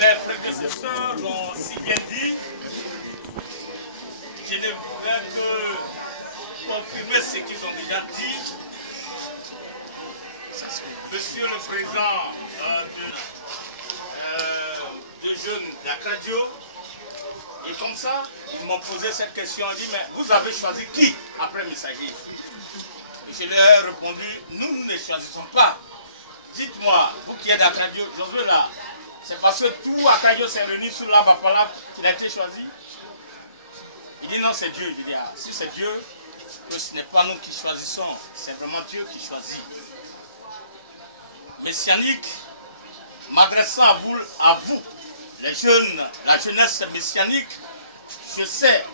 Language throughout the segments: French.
Les prédécesseurs l'ont si bien dit, je ne voudrais que confirmer ce qu'ils ont déjà dit. Monsieur le Président de jeunes d'Akradio, et comme ça, ils m'ont posé cette question, ils ont dit, mais vous avez choisi qui après Messager? Et je leur ai répondu, nous ne choisissons pas. Dites-moi, vous qui êtes d'Akradio, Josué là, c'est parce que tout Akradio s'est réuni sur la Bapala qu'il a été choisi? Il dit non, c'est Dieu. Il dit, ah, si c'est Dieu, que ce n'est pas nous qui choisissons, c'est vraiment Dieu qui choisit. Messianique, m'adressant à vous, les jeunes, la jeunesse messianique, je sais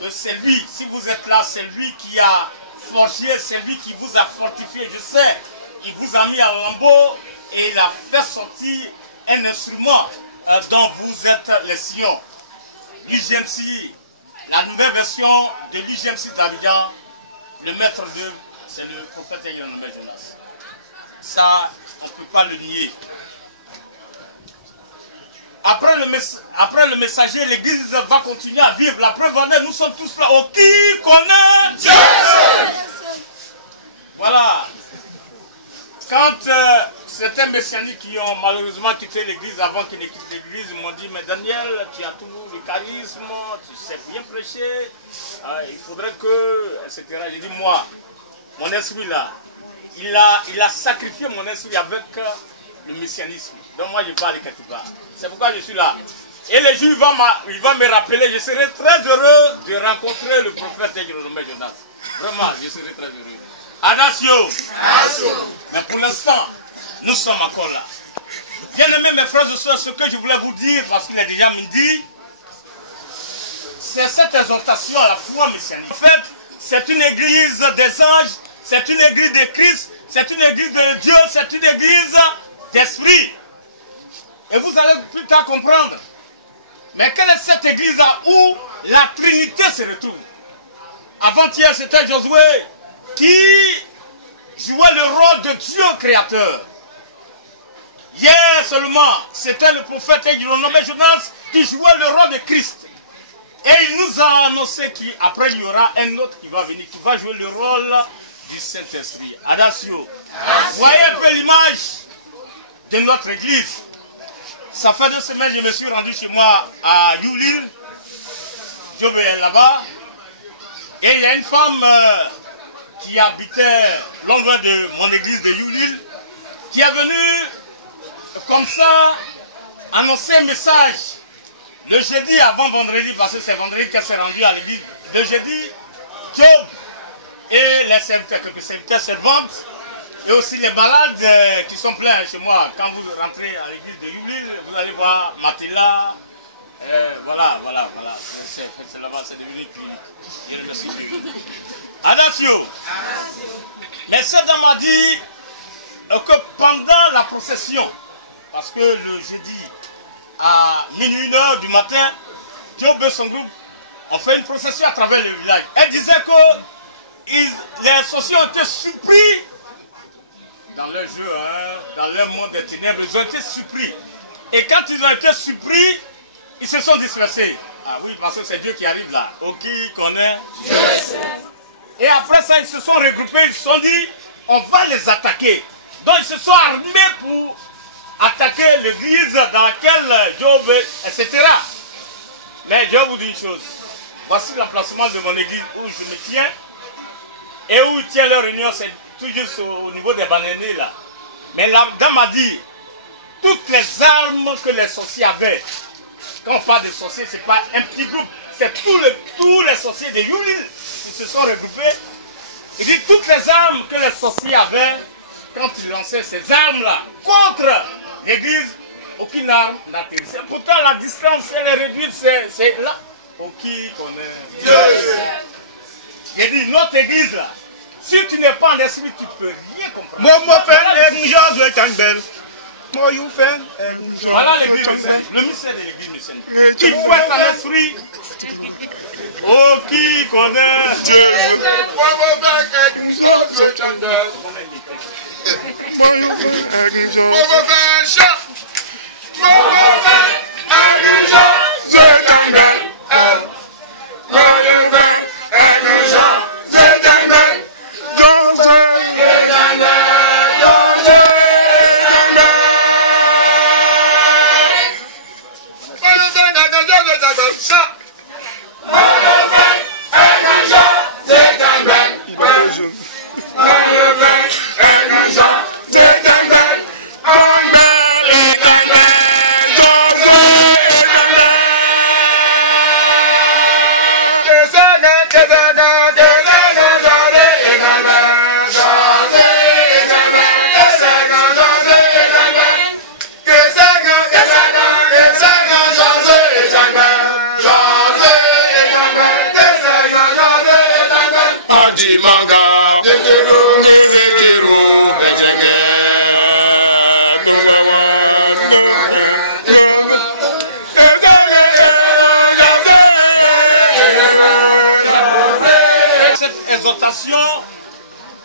que c'est lui, si vous êtes là, c'est lui qui a forgé, c'est lui qui vous a fortifié, je sais. Il vous a mis à lambeau et il a fait sortir un instrument dont vous êtes les sillons. L'UGMC, la nouvelle version de l'UGMC d'Abidjan, le maître d'œuvre, c'est le prophète Aïe-Noël Jonas. Ça, on ne peut pas le nier. Après le messager, l'église va continuer à vivre. La preuve en est, nous sommes tous là. Oh, qui connaît Dieu? Voilà. Quand certains messianiques qui ont malheureusement quitté l'église avant qu'ils ne quittent l'église, ils m'ont dit, mais Daniel, tu as toujours le charisme, tu sais bien prêcher, il faudrait que, etc. J'ai dit, moi, mon esprit là, il a sacrifié mon esprit avec le messianisme. Donc moi, je parle quelque part. C'est pourquoi je suis là. Et les jours, il va me rappeler, je serai très heureux de rencontrer le prophète Aïe-Noël Jonas. Vraiment, je serai très heureux. Adasio. Mais pour l'instant, nous sommes encore là. Bien aimés mes frères et sœurs, ce que je voulais vous dire, parce qu'il est déjà midi, c'est cette exhortation à la foi messianique. En fait, c'est une église des anges, c'est une église de Christ, c'est une église de Dieu, c'est une église d'esprit. Et vous allez plus tard comprendre. Mais quelle est cette église-là où la Trinité se retrouve? Avant-hier, c'était Josué qui jouait le rôle de Dieu créateur. Hier seulement, c'était le prophète Aïe-Noël Jonas qui jouait le rôle de Christ. Et il nous a annoncé qu'après il y aura un autre qui va venir, qui va jouer le rôle du Saint-Esprit. Adasio. Voyez un peu l'image de notre église. Ça fait 2 semaines que je me suis rendu chez moi à Youlil. Dieu est là-bas. Et il y a une femme qui habitait non loin de mon église de Youlil, qui est venue comme ça annoncer un message le jeudi avant vendredi, parce que c'est vendredi qu'elle s'est rendue à l'église. Le jeudi, Job et les serviteurs, quelques serviteurs servantes, et aussi les balades qui sont pleins chez moi. Quand vous rentrez à l'église de Youlil, vous allez voir Matila. Voilà. C'est là-bas, c'est devenu clinique. Je remercie. Adasio. Mais cette dame a dit que pendant la procession, parce que le jeudi à minuit 1h du matin, Job et son groupe ont fait une procession à travers le village. Elle disait que les sorciers ont été surpris dans leur jeu, dans leur monde des ténèbres, ils ont été surpris. Et quand ils ont été surpris, ils se sont dispersés. Ah oui, parce que c'est Dieu qui arrive là. Oh, qui connaît Dieu? Et après ça, ils se sont regroupés, ils se sont dit, on va les attaquer. Donc ils se sont armés pour attaquer l'église dans laquelle Job, etc. Mais Dieu vous dit une chose. Voici l'emplacement de mon église où je me tiens. Et où ils tiennent leur réunion, c'est tout juste au niveau des bananiers là. Mais la dame a dit, toutes les armes que les sorciers avaient, quand on parle de sorciers, ce n'est pas un petit groupe, c'est tous les sorciers de Youlil qui se sont regroupés. Il dit toutes les armes que les sorciers avaient, quand il lançait ces armes-là contre l'église, aucune arme n'atterrissait. Pourtant, la distance, elle est réduite, c'est là. Pour qui connaît J'ai dit, notre église là, si tu n'es pas en esprit, tu ne peux rien comprendre. Voilà l'église messianique, le mystère de l'église messianique. Il faut être en esprit. Oh, qui connaît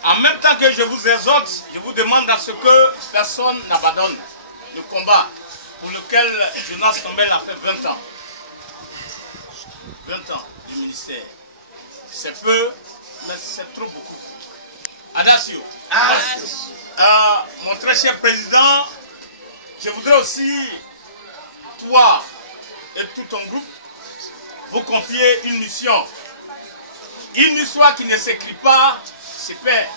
en même temps que je vous exhorte, je vous demande à ce que personne n'abandonne le combat pour lequel Jonas Nombel a fait 20 ans. 20 ans du ministère. C'est peu, mais c'est trop beaucoup. Adasio. Mon très cher président, je voudrais aussi, toi et tout ton groupe, vous confier une mission. Une histoire qui ne s'écrit pas, c'est père.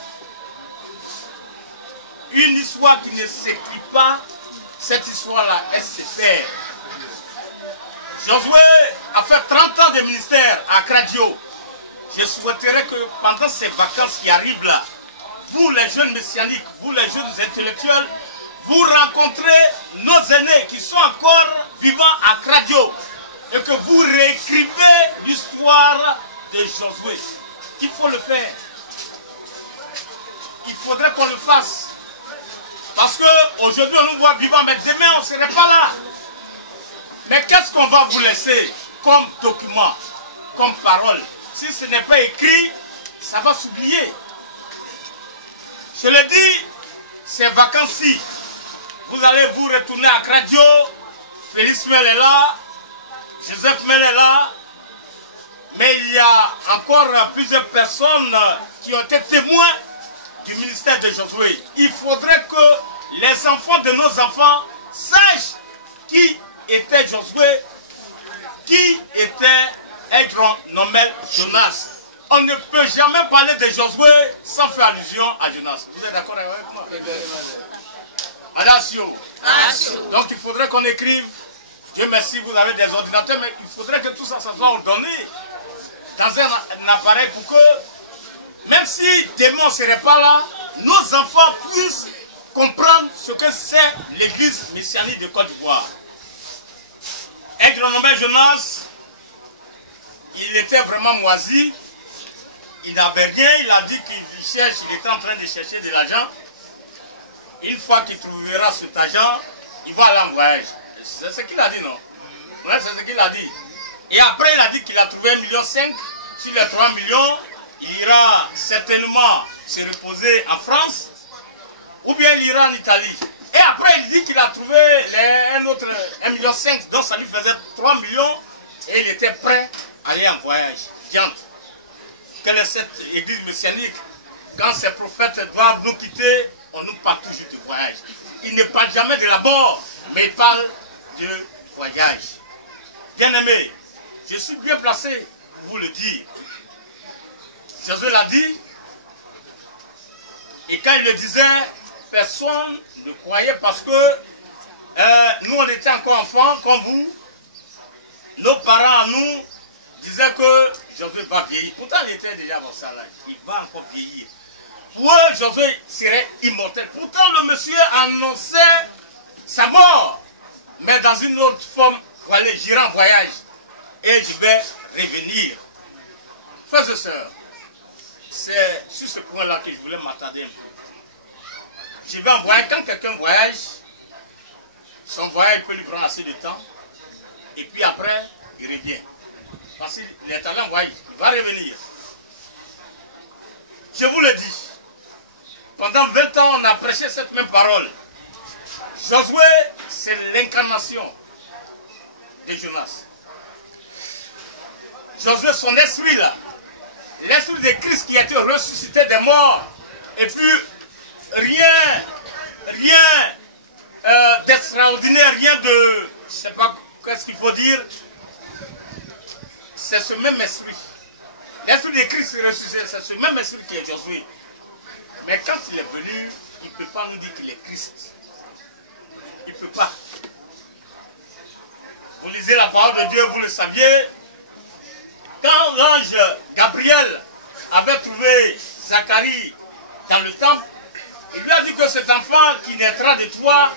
Une histoire qui ne s'écrit pas, cette histoire-là, elle se perd. Josué a fait 30 ans de ministère à Kradio. Je souhaiterais que pendant ces vacances qui arrivent là, vous les jeunes messianiques, vous les jeunes intellectuels, vous rencontrez nos aînés qui sont encore vivants à Kradio et que vous réécrivez l'histoire de Josué. Il faut le faire. Il faudrait qu'on le fasse. Parce qu'aujourd'hui on nous voit vivants, mais demain on ne serait pas là. Mais qu'est-ce qu'on va vous laisser comme document, comme parole? Si ce n'est pas écrit, ça va s'oublier. Je le dis, ces vacances-ci, vous allez vous retourner à Kradio, Félix Mel est là, Joseph Mel est là, mais il y a encore plusieurs personnes qui ont été témoins du ministère de Josué. Il faudrait que les enfants de nos enfants sachent qui était Josué, qui était Edron Nomel Jonas. On ne peut jamais parler de Josué sans faire allusion à Jonas. Vous êtes d'accord avec moi? Adasio. Donc il faudrait qu'on écrive. Dieu merci, vous avez des ordinateurs, mais il faudrait que tout ça, ça soit ordonné dans un appareil pour que, même si demain on ne serait pas là, nos enfants puissent comprendre ce que c'est l'église messianique de Côte d'Ivoire. Edron Nomel Jonas, il était vraiment moisi, il n'avait rien, il a dit qu'il cherche, il était en train de chercher de l'argent. Une fois qu'il trouvera cet argent, il va aller en voyage. C'est ce qu'il a dit, non? Ouais, c'est ce qu'il a dit. Et après, il a dit qu'il a trouvé 1,5 million. Sur les 3 millions, il ira certainement se reposer en France, ou bien il ira en Italie. Et après, il dit qu'il a trouvé un autre 1,5 million, donc ça lui faisait 3 millions, et il était prêt à aller en voyage. Diante. Quelle est cette église messianique? Quand ces prophètes doivent nous quitter, on nous parle toujours de voyage. Il ne parle jamais de la-bas, mais il parle de voyage. Bien-aimé, je suis bien placé pour vous le dire. Jésus l'a dit, et quand il le disait, personne ne croyait parce que nous, on était encore enfants comme vous. Nos parents à nous disaient que Jésus va vieillir. Pourtant, il était déjà dans sa l'âge. Il va encore vieillir. pour eux, Josué serait immortel. Pourtant, le monsieur annonçait sa mort. Mais dans une autre forme, voilà, j'irai en voyage. Et je vais revenir. Frères et sœurs, c'est sur ce point-là que je voulais m'attarder un peu. Je vais en voyage. Quand quelqu'un voyage, son voyage peut lui prendre assez de temps. Et puis après, il revient. Parce qu'il est allé en voyage, il va revenir. Je vous le dis. Pendant 20 ans, on a prêché cette même parole. Josué, c'est l'incarnation de Jonas. Josué, son esprit là, l'esprit de Christ qui a été ressuscité des morts. Et puis, rien d'extraordinaire, rien de, je ne sais pas qu'est-ce qu'il faut dire. C'est ce même esprit. L'esprit de Christ ressuscité, c'est ce même esprit qui est Josué. Mais quand il est venu, il ne peut pas nous dire qu'il est Christ. Il ne peut pas. Vous lisez la parole de Dieu, vous le saviez. Quand l'ange Gabriel avait trouvé Zacharie dans le temple, il lui a dit que cet enfant qui naîtra de toi,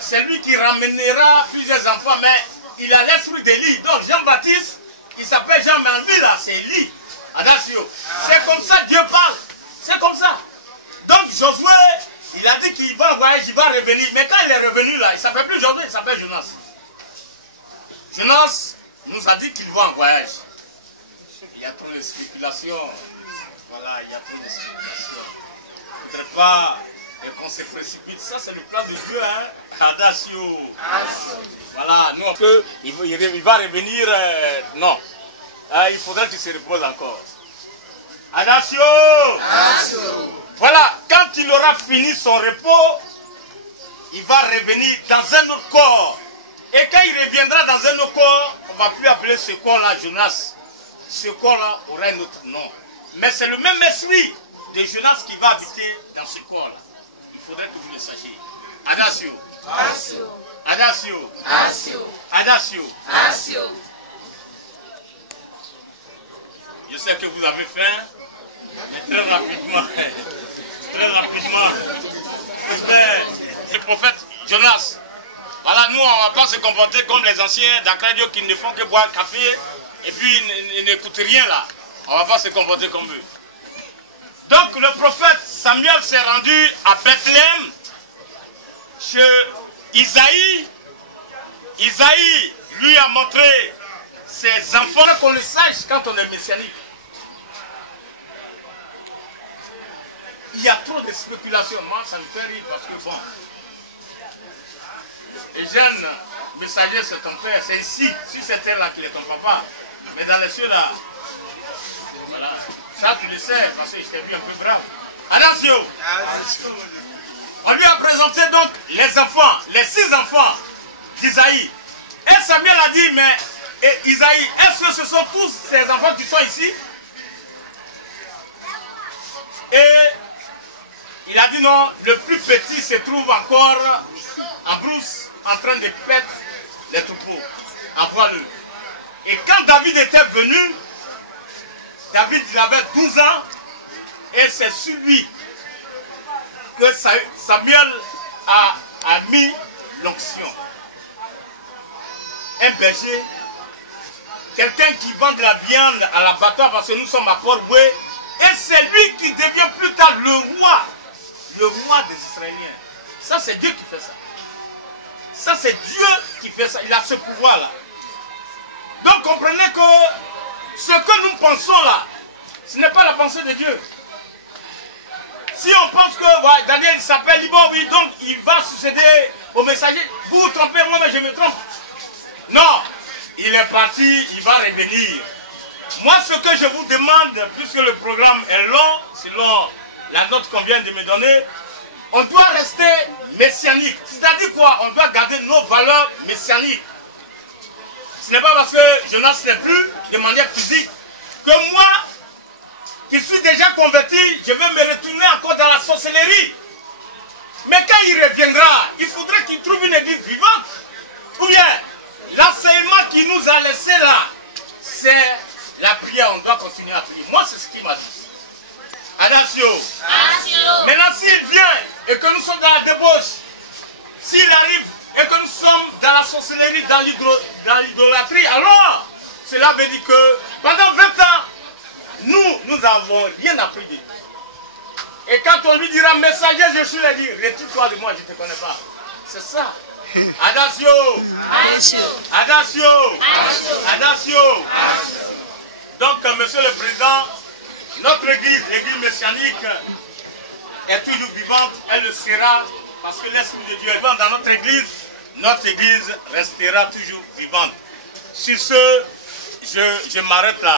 c'est lui qui ramènera plusieurs enfants, mais il a l'esprit d'Élie. Donc Jean-Baptiste, il s'appelle Jean, mais lui là, c'est Élie. Attention. C'est comme ça que Dieu parle. C'est comme ça. Donc Josué, il a dit qu'il va en voyage, il va revenir. Mais quand il est revenu là, il ne s'appelle plus Josué, il s'appelle Jonas. Jonas nous a dit qu'il va en voyage. Il y a trop de spéculations. Voilà, il y a trop de spéculations. Il ne faudrait pas qu'on se précipite. Ça, c'est le plan de Dieu, hein. Adasio. Voilà, nous, on peut, il va revenir. Non. Il faudrait qu'il se repose encore. Adasio. Voilà, quand il aura fini son repos, il va revenir dans un autre corps. Et quand il reviendra dans un autre corps, on ne va plus appeler ce corps-là Jonas. Ce corps-là aura un autre nom. Mais c'est le même esprit de Jonas qui va habiter dans ce corps-là. Il faudrait que vous le sachiez. Adasio. Adasio. Adasio. Je sais que vous avez faim, mais très rapidement. Très rapidement. Le prophète Jonas. Voilà, nous, on ne va pas se comporter comme les anciens d'Akradio qui ne font que boire café et puis ils n'écoutent rien là. On ne va pas se comporter comme eux. Donc, le prophète Samuel s'est rendu à Bethléem chez Isaïe. Isaïe lui a montré ses enfants, qu'on le sache quand on est messianique. Il y a trop de spéculations. Moi, ça me fait rire parce que bon, les jeunes messagers, c'est ton père. C'est ici, sur cette terre-là, qu'il est ton papa. Mais dans les cieux là, voilà. Ça, tu le sais, parce que je t'ai vu un peu grave. Attention! On lui a présenté donc les enfants, les 6 enfants d'Isaïe. Et Samuel a dit, mais Isaïe, est-ce que ce sont tous ces enfants qui sont ici? Et il a dit non, le plus petit se trouve encore en brousse, en train de paître les troupeaux. Envoie-le. Et quand David était venu, David il avait 12 ans, et c'est sur lui que Samuel a mis l'onction. Un berger, quelqu'un qui vend de la viande à l'abattoir parce que nous sommes à Port-Boué, et c'est lui qui devient plus tard le roi des Israéliens. Ça, c'est Dieu qui fait ça. Ça, c'est Dieu qui fait ça. Il a ce pouvoir-là. Donc, comprenez que ce que nous pensons là, ce n'est pas la pensée de Dieu. Si on pense que ouais, Daniel s'appelle Libo, oui, donc il va succéder au messager. Vous vous trompez, moi, mais je me trompe. Non, il est parti, il va revenir. Moi, ce que je vous demande, puisque le programme est long, selon la note qu'on vient de me donner, on doit rester messianique. C'est-à-dire quoi? On doit garder nos valeurs messianiques. Ce n'est pas parce que Jonas n'est plus de manière physique que moi, qui suis déjà converti, je vais me retourner encore dans la sorcellerie. Mais quand il reviendra, il faudrait qu'il trouve une église vivante. Ou bien, l'enseignement qu'il nous a laissé là, c'est la prière. On doit continuer à prier. Moi, c'est ce qu'il m'a dit. Attention. Maintenant, s'il vient et que nous sommes dans la débauche, s'il arrive et que nous sommes dans la sorcellerie, dans l'idolâtrie, alors cela veut dire que pendant 20 ans, nous n'avons rien appris de lui. Et quand on lui dira, messager, je suis là, dit, retire-toi de moi, je ne te connais pas. C'est ça. Attention. Attention. Donc, monsieur le président, notre église, l'église messianique, est toujours vivante, elle le sera, parce que l'Esprit de Dieu est vivant dans notre église restera toujours vivante. Sur ce, je m'arrête là.